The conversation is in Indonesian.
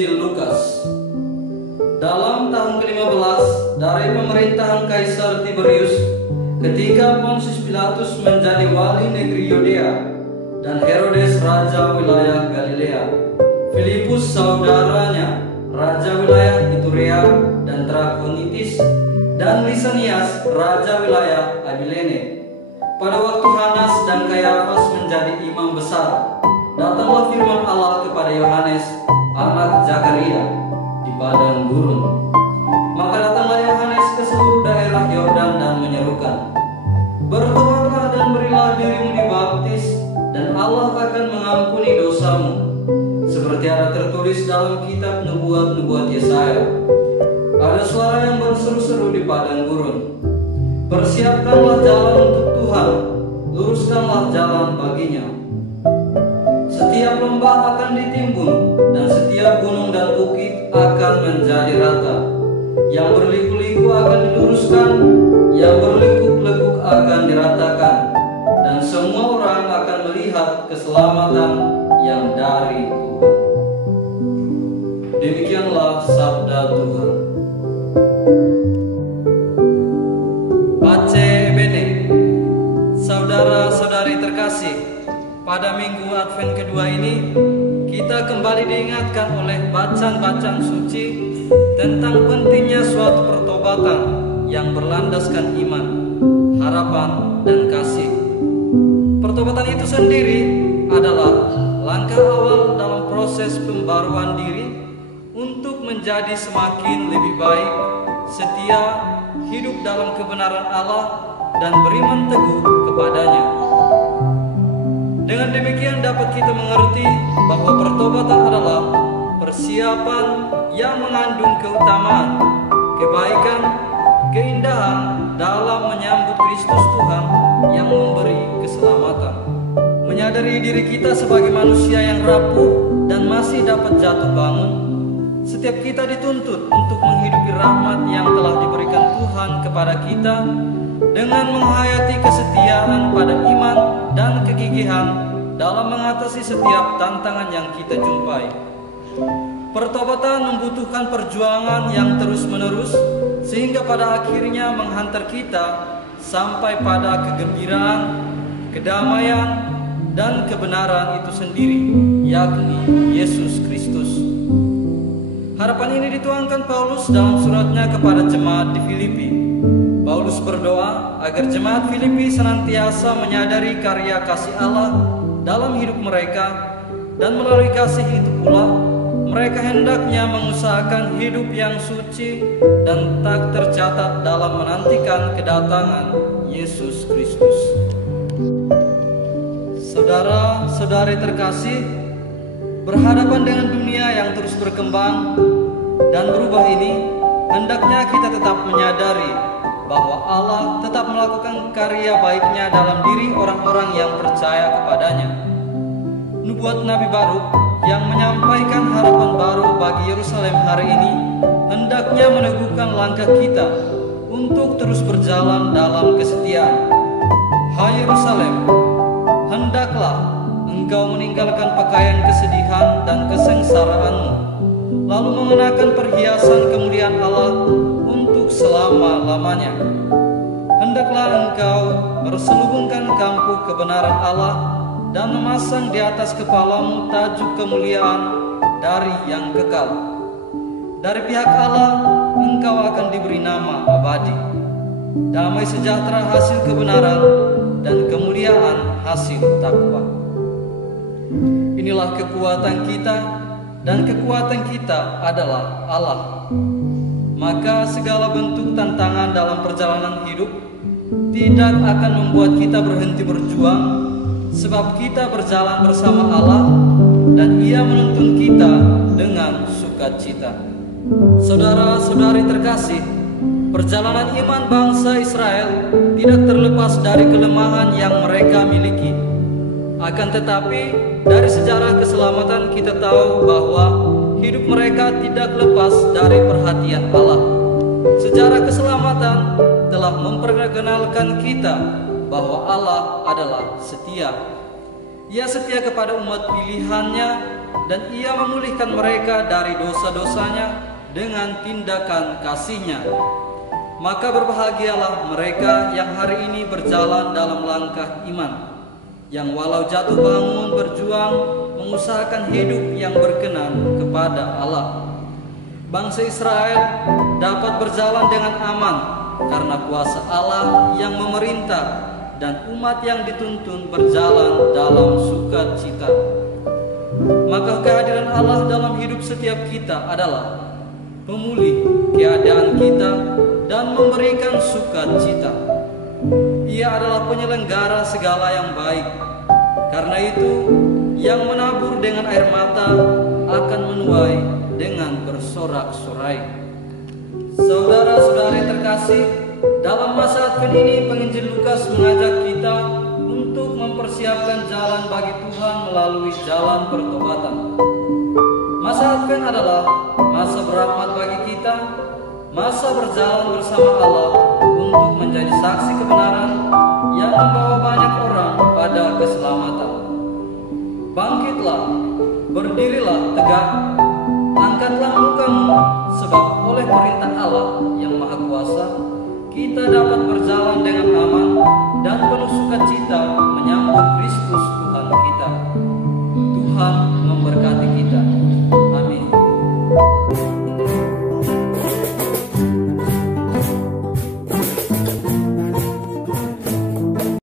Injil Lukas. Dalam tahun ke-15 dari pemerintahan Kaisar Tiberius, ketika Pontius Pilatus menjadi wali negeri Yudea dan Herodes raja wilayah Galilea, Filipus saudaranya raja wilayah Iturea dan Trakonitis, dan Lisanias raja wilayah Abilene. Pada waktu Hanas dan Kayafas menjadi imam besar, datanglah firman Allah kepada Yohanes, anak Zakaria, di padang gurun. Maka datanglah Yohanes ke seluruh daerah Yordan dan menyerukan, "Bertobatlah dan berilah dirimu dibaptis, dan Allah akan mengampuni dosamu, seperti ada tertulis dalam kitab nubuat-nubuat Yesaya." Ada suara yang berseru-seru di padang gurun, "Persiapkanlah jalan untuk Tuhan, luruskanlah jalan baginya. Setiap lembah akan ditimbun, dan setiap gunung dan bukit akan menjadi rata. Yang berliku-liku akan diluruskan, yang berlekuk-lekuk akan diratakan, dan semua orang akan melihat keselamatan yang dari Tuhan." Demikianlah sabda Tuhan. Pace Bene, saudara-saudari terkasih, pada minggu Advent kedua ini kita kembali diingatkan oleh bacaan-bacaan suci tentang pentingnya suatu pertobatan yang berlandaskan iman, harapan, dan kasih. Pertobatan itu sendiri adalah langkah awal dalam proses pembaruan diri untuk menjadi semakin lebih baik, setia, hidup dalam kebenaran Allah, dan beriman teguh kepadanya. Dengan demikian dapat kita mengerti bahwa pertobatan adalah persiapan yang mengandung keutamaan, kebaikan, keindahan dalam menyambut Kristus Tuhan yang memberi keselamatan. Menyadari diri kita sebagai manusia yang rapuh dan masih dapat jatuh bangun, setiap kita dituntut untuk menghidupi rahmat yang telah diberikan Tuhan kepada kita dengan menghayati kesetiaan pada iman dan kegigihan dalam mengatasi setiap tantangan yang kita jumpai. Pertobatan membutuhkan perjuangan yang terus-menerus sehingga pada akhirnya menghantar kita sampai pada kegembiraan, kedamaian, dan kebenaran itu sendiri, yakni Yesus Kristus. Harapan ini dituangkan Paulus dalam suratnya kepada jemaat di Filipi. Paulus berdoa agar jemaat Filipi senantiasa menyadari karya kasih Allah dalam hidup mereka, dan melalui kasih itu pula mereka hendaknya mengusahakan hidup yang suci dan tak tercatat dalam menantikan kedatangan Yesus Kristus. Saudara-saudari terkasih, berhadapan dengan dunia yang terus berkembang dan berubah ini, hendaknya kita tetap menyadari bahwa Allah tetap melakukan karya baiknya dalam diri orang-orang yang percaya kepadanya. Nubuat Nabi Baruk yang menyampaikan harapan baru bagi Yerusalem hari ini hendaknya meneguhkan langkah kita untuk terus berjalan dalam kesetiaan. Hai Yerusalem, hendaklah engkau meninggalkan pakaian kesedihan dan kesengsaraanmu, lalu mengenakan perhiasan kemuliaan Allah untuk selama-lamanya. Hendaklah engkau berselubungkan kampuh kebenaran Allah dan memasang di atas kepalamu tajuk kemuliaan dari yang kekal. Dari pihak Allah engkau akan diberi nama abadi, damai sejahtera hasil kebenaran, dan kemuliaan hasil takwa. Inilah kekuatan kita, dan kekuatan kita adalah Allah. Maka segala bentuk tantangan dalam perjalanan hidup tidak akan membuat kita berhenti berjuang, sebab kita berjalan bersama Allah dan Ia menuntun kita dengan sukacita. Saudara-saudari terkasih, perjalanan iman bangsa Israel tidak terlepas dari kelemahan yang mereka miliki. Akan tetapi, dari sejarah keselamatan kita tahu bahwa hidup mereka tidak lepas dari perhatian Allah. Sejarah keselamatan telah memperkenalkan kita bahwa Allah adalah setia. Ia setia kepada umat pilihannya dan Ia memulihkan mereka dari dosa-dosanya dengan tindakan kasih-Nya. Maka berbahagialah mereka yang hari ini berjalan dalam langkah iman, yang walau jatuh bangun berjuang mengusahakan hidup yang berkenan kepada Allah. Bangsa Israel dapat berjalan dengan aman karena kuasa Allah yang memerintah, dan umat yang dituntun berjalan dalam sukacita. Maka kehadiran Allah dalam hidup setiap kita adalah memulih keadaan kita dan memberikan sukacita. Ia adalah penyelenggara segala yang baik. Karena itu, yang menabur dengan air mata akan menuai dengan bersorak-sorai. Saudara-saudari terkasih, dalam masa Advent ini penginjil Lukas mengajak kita untuk mempersiapkan jalan bagi Tuhan melalui jalan pertobatan. Masa Advent adalah masa berahmat bagi kita, masa berjalan bersama Allah untuk menjadi saksi kebenaran yang membawa banyak orang pada keselamatan. Bangkitlah, berdirilah tegak, angkatlah mukamu, sebab oleh perintah Allah yang Maha Kuasa, kita dapat berjalan dengan aman dan penuh sukacita menyambut Kristus Tuhan kita. Tuhan memberkati.